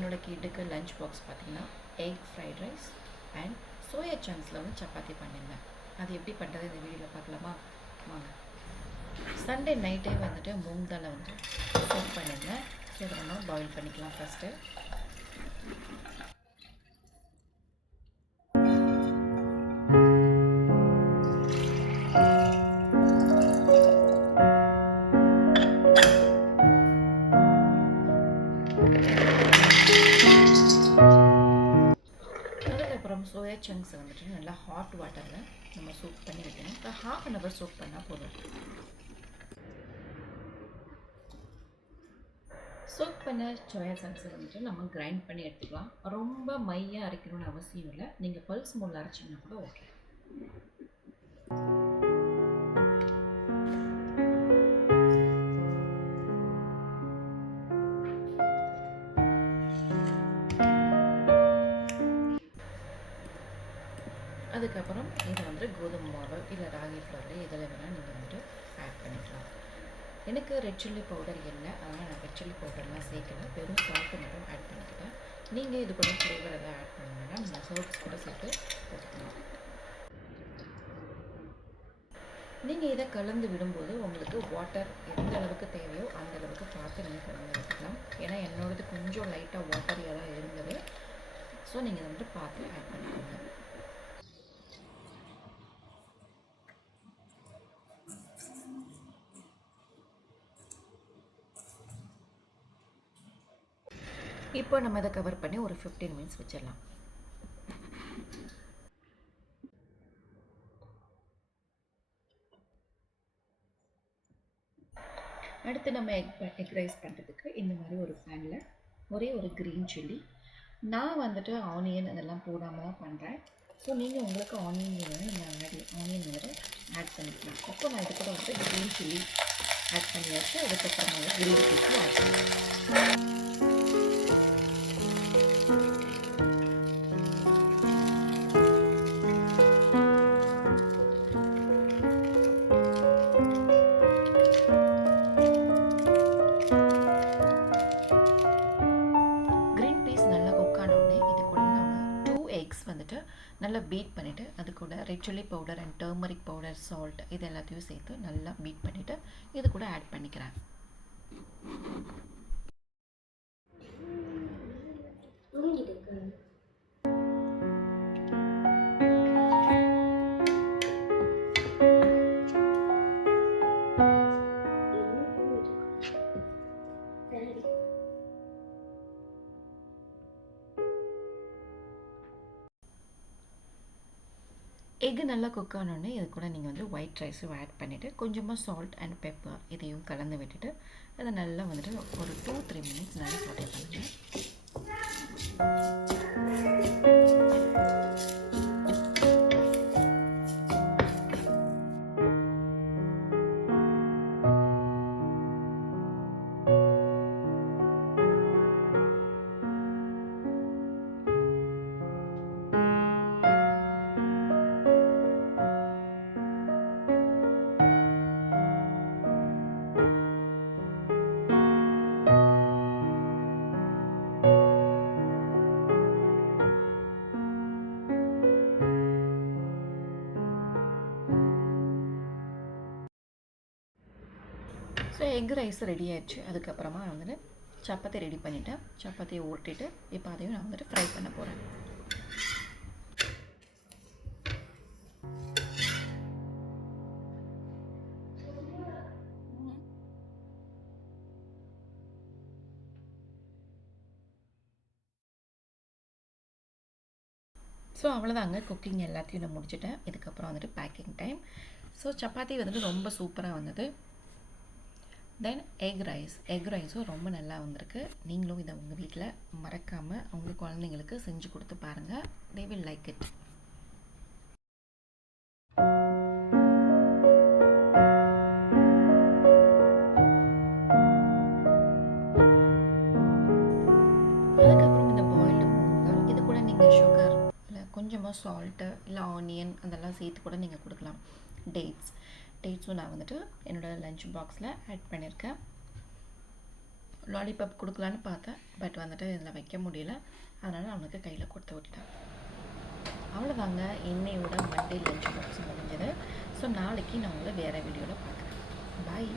என்னோடய கிட்டுக்கு lunch box பார்த்திங்கன்னா egg fried rice and soya சங்க்ஸில் வந்து சப்பாத்தி பண்ணியிருந்தேன். அது எப்படி பண்ணுறது இந்த வீடியோவில் பார்க்கலாமா? வாங்க. சண்டே நைட்டே வந்துட்டு மூங் தாலை வந்து சோக் பண்ணியிருந்தேன். ஸோ இதை நம்ம பாயில் பண்ணிக்கலாம் ஃபஸ்ட்டு. அதுக்கப்புறம் சோயா சங்க்ஸை வந்துட்டு நல்லா ஹாட் வாட்டரில் நம்ம சோக் பண்ணி வைக்கணும். இப்போ ½ சோக் பண்ணால் போதும். சோக் பண்ண சோயா சங்க்ஸை வந்துட்டு நம்ம கிரைண்ட் பண்ணி எடுத்துக்கலாம். ரொம்ப மையாக அரைக்கணும்னு அவசியம் இல்லை. நீங்கள் பல்ஸ் மோடில் அரைச்சிங்கன்னா கூட ஓகே. அதுக்கப்புறம் இதை வந்து கோதுமை மாவு இல்லை ராகி ஃப்ளவர் இதில் வேணால் நீங்கள் வந்துட்டு ஆட் பண்ணிக்கலாம். எனக்கு ரெட் சில்லி பவுடர் இல்லை, அதனால் நான் ரெட் சில்லி பவுடர்லாம் சேர்க்கல, வெறும் சால்ட்டு மட்டும் ஆட் பண்ணிக்கிட்டேன். நீங்கள் இது கூட ஃப்ளேவர் எதாவது ஆட் பண்ணிங்கன்னா நீங்கள் ஹர்ப்ஸ் கூட சேர்த்து போட்டுக்கலாம். நீங்கள் இதை கலந்து விடும்போது உங்களுக்கு வாட்டர் எந்த அளவுக்கு தேவையோ அந்த அளவுக்கு பார்த்து நீங்கள் கலந்து விட்டுக்கலாம். ஏன்னா என்னோடது கொஞ்சம் லைட்டாக வாட்டரியாக தான் இருந்தது. ஸோ நீங்கள் இதை வந்துட்டு பார்த்து ஆட் பண்ணிக்கோங்க. இப்போ நம்ம இதை கவர் பண்ணி ஒரு 15 மினிட்ஸ் வச்சிடலாம். அடுத்து நம்ம எக் ரைஸ் பண்ணுறதுக்கு இந்த மாதிரி ஒரு பேனில் ஒரே ஒரு க்ரீன் சில்லி, நான் வந்துட்டு ஆனியன் அதெல்லாம் போடாமல் தான் பண்ணுறேன். ஸோ நீங்கள் உங்களுக்கு ஆனியன் வேணும், நீங்கள் ஆனியன் வந்துட்டு ஆட் பண்ணிக்கலாம். அப்போ நான் இது கூட வந்து க்ரீன் சில்லி ஆட் பண்ணியாச்சு. அதுக்கப்புறமா வந்து க்ரீன் பீஸும் ஆட் பண்ணிடுவேன். வந்துட்டு நல்லா பீட் பண்ணிவிட்டு அது கூட red chilli powder and turmeric powder, salt இது எல்லாத்தையும் சேர்த்து நல்லா பீட் பண்ணிவிட்டு இது கூட ஆட் பண்ணிக்கிறேன். எக்கு நல்லா குக் ஆனோடனே இது கூட நீங்கள் வந்து ஒயிட் ரைஸும் ஆட் பண்ணிவிட்டு கொஞ்சமாக சால்ட் அண்ட் பெப்பர் இதையும் கலந்து விட்டுட்டு அதை நல்லா வந்துட்டு ஒரு 2-3 மினிட்ஸ் நல்லா சோட்டே பண்ணுங்கள். ஸோ எக் ரைஸ் ரெடி ஆயிடுச்சு. அதுக்கப்புறமா நான் வந்துட்டு சப்பாத்தி ரெடி பண்ணிவிட்டேன். சப்பாத்தியை ஓட்டிட்டு இப்போ அதையும் நான் வந்துட்டு ஃப்ரை பண்ண போகிறேன். ஸோ அவ்வளோதாங்க, குக்கிங் எல்லாத்தையும் நான் முடிச்சுட்டேன். இதுக்கப்புறம் வந்துட்டு பேக்கிங் டைம். ஸோ சப்பாத்தி வந்துட்டு ரொம்ப சூப்பராக வந்தது. தென் எக் ரைஸும் ரொம்ப நல்லா வந்திருக்கு. நீங்களும் இதை உங்கள் வீட்டில் மறக்காமல் உங்கள் குழந்தைங்களுக்கு செஞ்சு கொடுத்து பாருங்கள். They will like it. அதுக்கப்புறம் இந்த பாயில்டு மூங்கால் இது கூட நீங்கள் சுகர் இல்லை கொஞ்சமாக சால்ட்டு இல்லை ஆனியன் அதெல்லாம் சேர்த்து கூட நீங்கள் கொடுக்கலாம். டேட்ஸும் நான் வந்துட்டு என்னோடய லஞ்ச் பாக்ஸில் ஆட் பண்ணியிருக்கேன். லாலிபாப் கொடுக்கலான்னு பார்த்தேன், பட் வந்துட்டு இதில் வைக்க முடியல. அதனால் அவனுக்கு கையில் கொடுத்து விட்டுட்டேன். அவ்வளோதாங்க, இன்னையோட மண்டே லஞ்ச் பாக்ஸ் முடிஞ்சது. ஸோ நாளைக்கு நான் உங்களை வேறு வீடியோவில் பார்க்குறேன். பாய்.